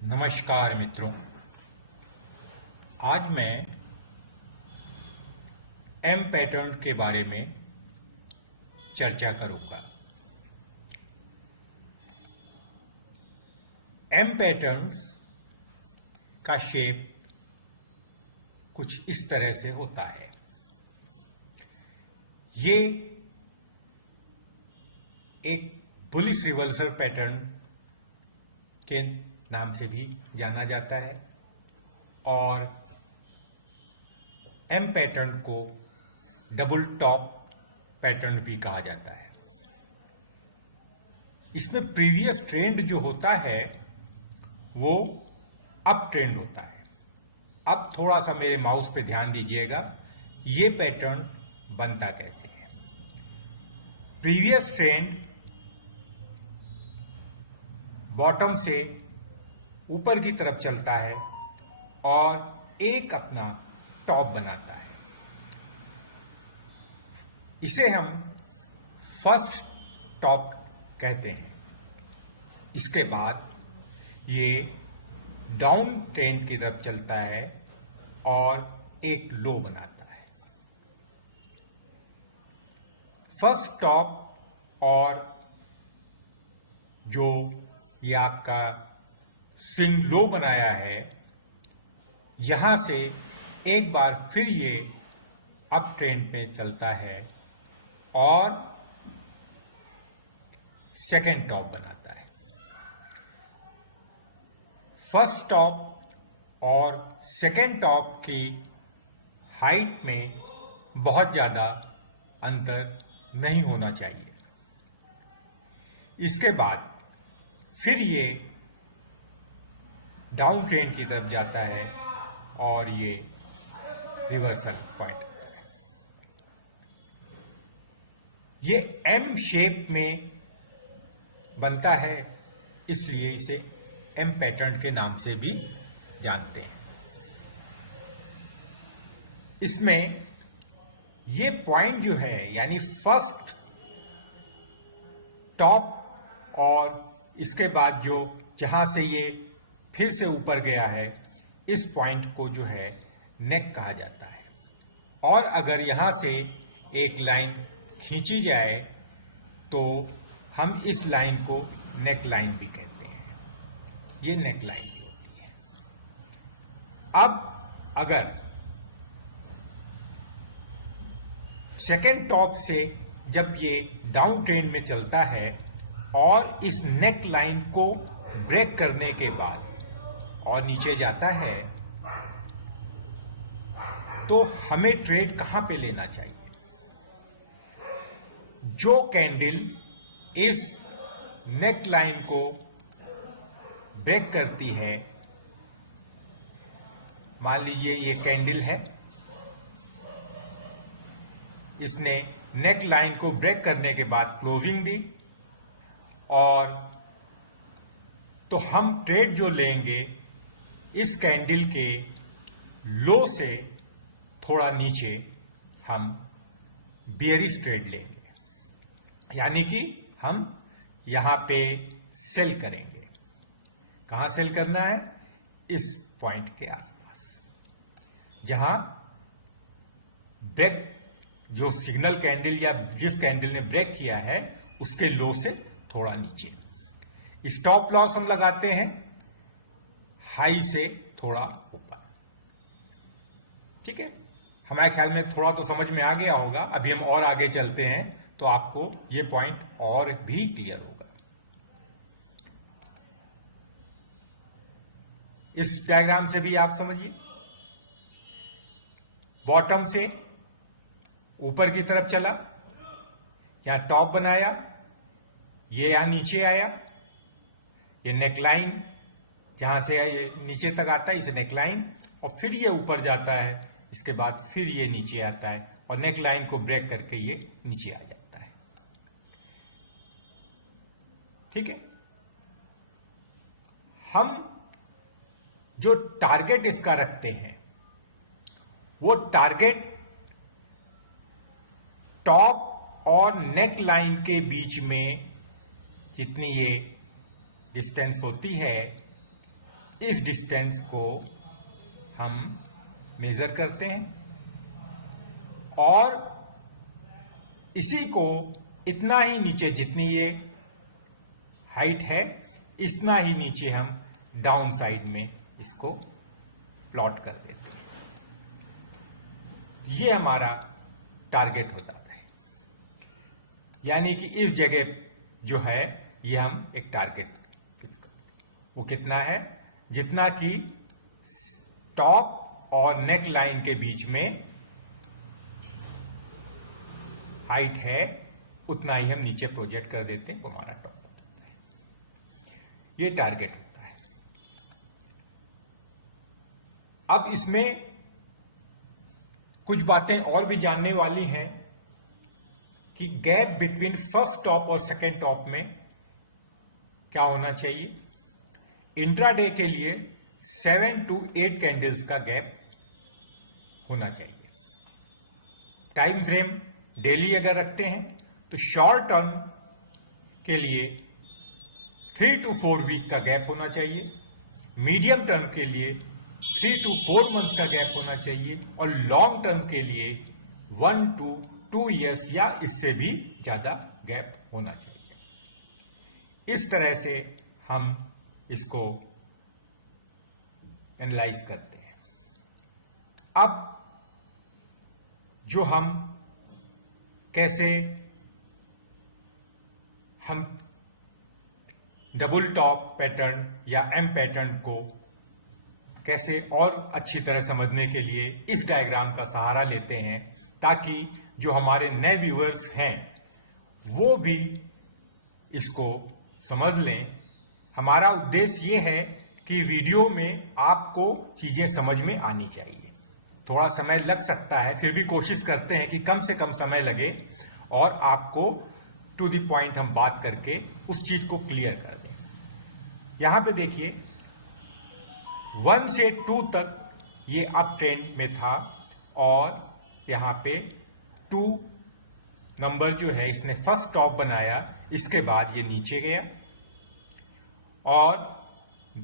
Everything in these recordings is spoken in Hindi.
नमस्कार मित्रों। आज मैं एम पैटर्न के बारे में चर्चा करूंगा। एम पैटर्न का शेप कुछ इस तरह से होता है। ये एक बुलिश रिवर्सल पैटर्न के नाम से भी जाना जाता है और एम पैटर्न को डबल टॉप पैटर्न भी कहा जाता है। इसमें प्रीवियस ट्रेंड जो होता है वो अप ट्रेंड होता है। अब थोड़ा सा मेरे माउस पे ध्यान दीजिएगा, ये पैटर्न बनता कैसे है। प्रीवियस ट्रेंड बॉटम से ऊपर की तरफ चलता है और एक अपना टॉप बनाता है। इसे हम फर्स्ट टॉप कहते हैं। इसके बाद ये डाउन ट्रेंड की तरफ चलता है और एक लो बनाता है। फर्स्ट टॉप और जो ये आपका स्विंग लो बनाया है, यहां से एक बार फिर ये अप ट्रेंड में चलता है और सेकेंड टॉप बनाता है। फर्स्ट टॉप और सेकेंड टॉप की हाइट में बहुत ज्यादा अंतर नहीं होना चाहिए। इसके बाद फिर ये डाउन ट्रेंड की तरफ जाता है और ये रिवर्सल पॉइंट होता है। ये एम शेप में बनता है, इसलिए इसे एम पैटर्न के नाम से भी जानते हैं। इसमें ये पॉइंट जो है यानी फर्स्ट टॉप और इसके बाद जो जहां से ये फिर से ऊपर गया है, इस पॉइंट को जो है नेक कहा जाता है। और अगर यहां से एक लाइन खींची जाए तो हम इस लाइन को नेक लाइन भी कहते हैं। ये नेक लाइन भी होती है। अब अगर सेकेंड टॉप से जब ये डाउन ट्रेंड में चलता है और इस नेक लाइन को ब्रेक करने के बाद और नीचे जाता है, तो हमें ट्रेड कहां पे लेना चाहिए। जो कैंडल इस नेक लाइन को ब्रेक करती है, मान लीजिए ये कैंडल है, इसने नेक लाइन को ब्रेक करने के बाद क्लोजिंग दी, और तो हम ट्रेड जो लेंगे इस कैंडल के लो से थोड़ा नीचे हम बियरिश ट्रेड लेंगे, यानी कि हम यहां पे सेल करेंगे। कहां सेल करना है? इस पॉइंट के आसपास, जहां ब्रेक जो सिग्नल कैंडल या जिस कैंडल ने ब्रेक किया है उसके लो से थोड़ा नीचे। स्टॉप लॉस हम लगाते हैं हाई से थोड़ा ऊपर। ठीक है, हमारे ख्याल में थोड़ा तो समझ में आ गया होगा। अभी हम और आगे चलते हैं तो आपको ये पॉइंट और भी क्लियर होगा। इस डायग्राम से भी आप समझिए, बॉटम से ऊपर की तरफ चला, यहां टॉप बनाया, ये यहां नीचे आया, ये नेकलाइन जहां से ये नीचे तक आता है इसे नेकलाइन, और फिर ये ऊपर जाता है, इसके बाद फिर ये नीचे आता है और नेकलाइन को ब्रेक करके ये नीचे आ जाता है। ठीक है, हम जो टारगेट इसका रखते हैं वो टारगेट टॉप और नेक लाइन के बीच में जितनी ये डिस्टेंस होती है इस डिस्टेंस को हम मेजर करते हैं और इसी को इतना ही नीचे, जितनी ये हाइट है इतना ही नीचे हम डाउन साइड में इसको प्लॉट कर देते हैं। ये हमारा टारगेट हो जाता है, यानी कि इस जगह जो है ये हम एक टारगेट, वो कितना है, जितना कि टॉप और नेक लाइन के बीच में हाइट है उतना ही हम नीचे प्रोजेक्ट कर देते हैं, वो हमारा टॉप हो जाता है। ये टारगेट होता है। अब इसमें कुछ बातें और भी जानने वाली हैं कि गैप बिटवीन फर्स्ट टॉप और सेकेंड टॉप में क्या होना चाहिए। इंट्राडे के लिए 7 to 8 कैंडल्स का गैप होना चाहिए। टाइम फ्रेम डेली अगर रखते हैं तो शॉर्ट टर्म के लिए 3 to 4 वीक का गैप होना चाहिए, मीडियम टर्म के लिए 3 to 4 मंथ का गैप होना चाहिए और लॉन्ग टर्म के लिए 1 to 2 ईयर्स या इससे भी ज्यादा गैप होना चाहिए। इस तरह से हम इसको एनालाइज करते हैं। अब जो हम कैसे हम डबल टॉप पैटर्न या एम पैटर्न को कैसे और अच्छी तरह समझने के लिए इस डायग्राम का सहारा लेते हैं, ताकि जो हमारे नए व्यूअर्स हैं वो भी इसको समझ लें। हमारा उद्देश्य ये है कि वीडियो में आपको चीजें समझ में आनी चाहिए। थोड़ा समय लग सकता है, फिर भी कोशिश करते हैं कि कम से कम समय लगे और आपको टू द पॉइंट हम बात करके उस चीज को क्लियर कर दें। यहां पे देखिए 1 से 2 तक ये अप ट्रेंड में था और यहां पे 2 नंबर जो है इसने फर्स्ट टॉप बनाया, इसके बाद ये नीचे गया और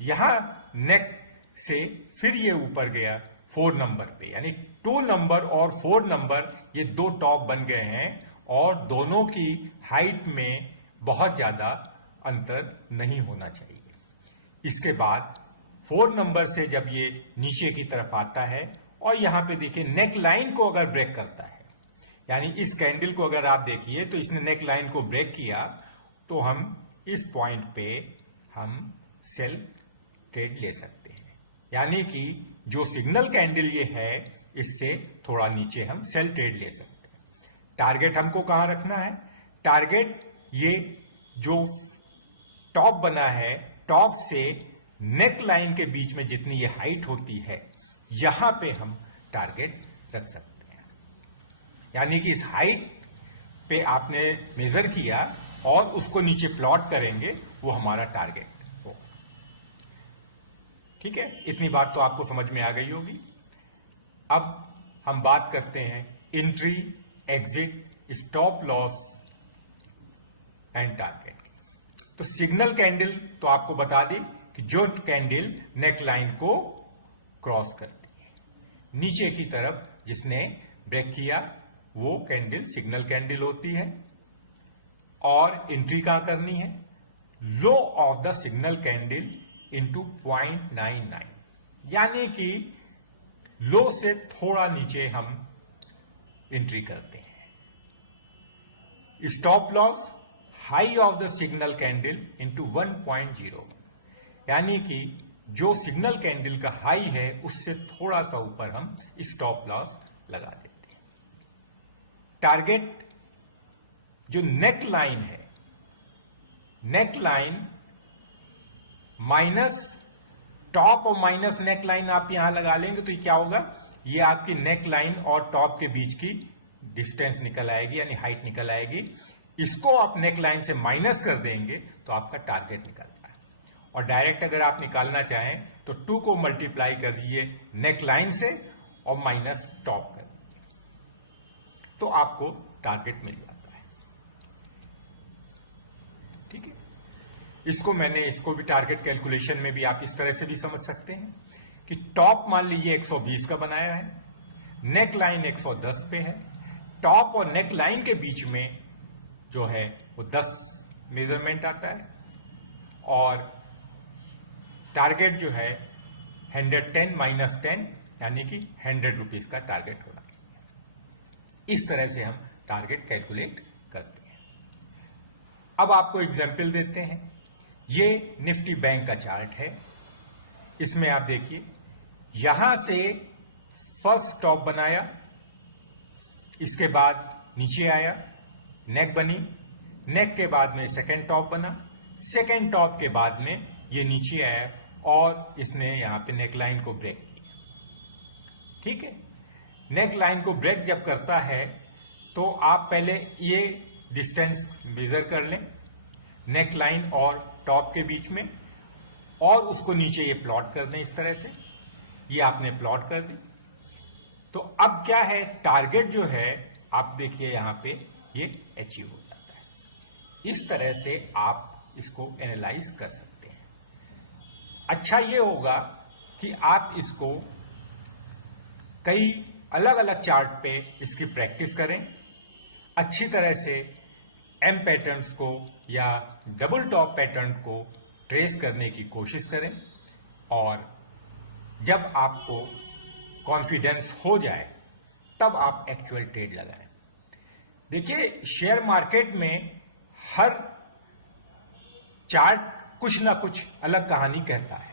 यहां नेक से फिर ये ऊपर गया 4 नंबर पे, यानी 2 नंबर और 4 नंबर ये 2 टॉप बन गए हैं और दोनों की हाइट में बहुत ज्यादा अंतर नहीं होना चाहिए। इसके बाद 4 नंबर से जब ये नीचे की तरफ आता है और यहां पे देखिए नेक लाइन को अगर ब्रेक करता है, यानी इस कैंडल को अगर आप देखिए तो इसने नेक लाइन को ब्रेक किया, तो हम इस पॉइंट पे हम सेल ट्रेड ले सकते हैं। यानी कि जो सिग्नल कैंडल ये है इससे थोड़ा नीचे हम सेल ट्रेड ले सकते हैं। टारगेट हमको कहां रखना है, टारगेट ये जो टॉप बना है, टॉप से नेक लाइन के बीच में जितनी ये हाइट होती है यहां पे हम टारगेट रख सकते हैं। यानी कि इस हाइट पे आपने मेजर किया और उसको नीचे प्लॉट करेंगे, वो हमारा टारगेट हो। ठीक है, इतनी बात तो आपको समझ में आ गई होगी। अब हम बात करते हैं entry, exit, stop loss and target. तो सिग्नल कैंडल तो आपको बता दी कि जो कैंडल नेक लाइन को क्रॉस करती है, नीचे की तरफ जिसने ब्रेक किया वो कैंडल सिग्नल कैंडल होती है। और एंट्री कहां करनी है, low of the signal candle into 0.99, यानी कि लो से थोड़ा नीचे हम एंट्री करते हैं। Stop loss high of the signal candle into 1.0, यानी कि जो सिग्नल कैंडल का हाई है उससे थोड़ा सा ऊपर हम स्टॉप लॉस लगा देते हैं। टारगेट जो नेक लाइन है, नेक लाइन माइनस टॉप और माइनस नेक लाइन आप यहां लगा लेंगे तो क्या होगा, ये आपकी नेक लाइन और टॉप के बीच की डिस्टेंस निकल आएगी, यानी हाइट निकल आएगी। इसको आप नेक लाइन से माइनस कर देंगे तो आपका टारगेट निकलता है। और डायरेक्ट अगर आप निकालना चाहें तो 2 को मल्टीप्लाई कर दीजिए नेक लाइन से और माइनस टॉप कर दीजिए, तो आपको टारगेट मिल जाता है। ठीक है, इसको भी टारगेट कैलकुलेशन में भी आप इस तरह से भी समझ सकते हैं कि टॉप मान लीजिए 120 का बनाया है, नेक लाइन 110 पे है, टॉप और नेक लाइन के बीच में जो है वो 10 मेजरमेंट आता है और टारगेट जो है 110 माइनस 10 यानी कि 100 रुपीज का टारगेट होना चाहिए। इस तरह से हम टारगेट कैलकुलेट करते हैं। अब आपको एग्जाम्पल देते हैं। ये निफ्टी बैंक का चार्ट है। इसमें आप देखिए, यहां से फर्स्ट टॉप बनाया, इसके बाद नीचे आया, नेक बनी, नेक के बाद में सेकेंड टॉप बना, सेकेंड टॉप के बाद में ये नीचे आया और इसने यहां पे नेक लाइन को ब्रेक किया। ठीक है, नेक लाइन को ब्रेक जब करता है तो आप पहले ये डिस्टेंस मेजर कर लें नेक लाइन और टॉप के बीच में और उसको नीचे ये प्लॉट कर दें। इस तरह से ये आपने प्लॉट कर दी। तो अब क्या है, टारगेट जो है आप देखिए यहां पे ये अचीव हो जाता है। इस तरह से आप इसको एनालाइज कर सकते हैं। अच्छा ये होगा कि आप इसको कई अलग अलग चार्ट पे इसकी प्रैक्टिस करें, अच्छी तरह से एम पैटर्न्स को या डबल टॉप पैटर्न को ट्रेस करने की कोशिश करें और जब आपको कॉन्फिडेंस हो जाए तब आप एक्चुअल ट्रेड लगाएं। देखिए, शेयर मार्केट में हर चार्ट कुछ ना कुछ अलग कहानी कहता है।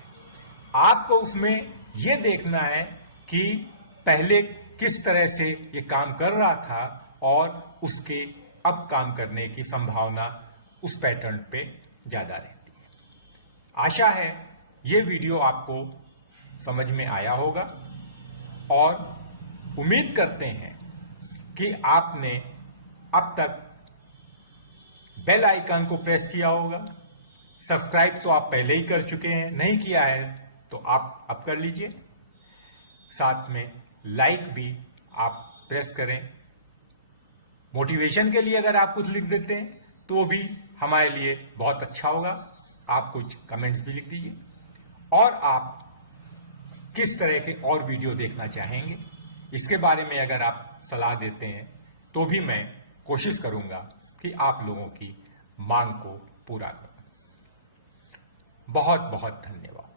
आपको उसमें यह देखना है कि पहले किस तरह से ये काम कर रहा था और उसके अब काम करने की संभावना उस पैटर्न पे ज्यादा रहती है। आशा है ये वीडियो आपको समझ में आया होगा और उम्मीद करते हैं कि आपने अब तक बेल आइकन को प्रेस किया होगा। सब्सक्राइब तो आप पहले ही कर चुके हैं, नहीं किया है तो आप अब कर लीजिए। साथ में लाइक भी आप प्रेस करें। मोटिवेशन के लिए अगर आप कुछ लिख देते हैं तो भी हमारे लिए बहुत अच्छा होगा। आप कुछ कमेंट्स भी लिख दीजिए और आप किस तरह के और वीडियो देखना चाहेंगे इसके बारे में अगर आप सलाह देते हैं तो भी मैं कोशिश करूंगा कि आप लोगों की मांग को पूरा करूं। बहुत बहुत धन्यवाद।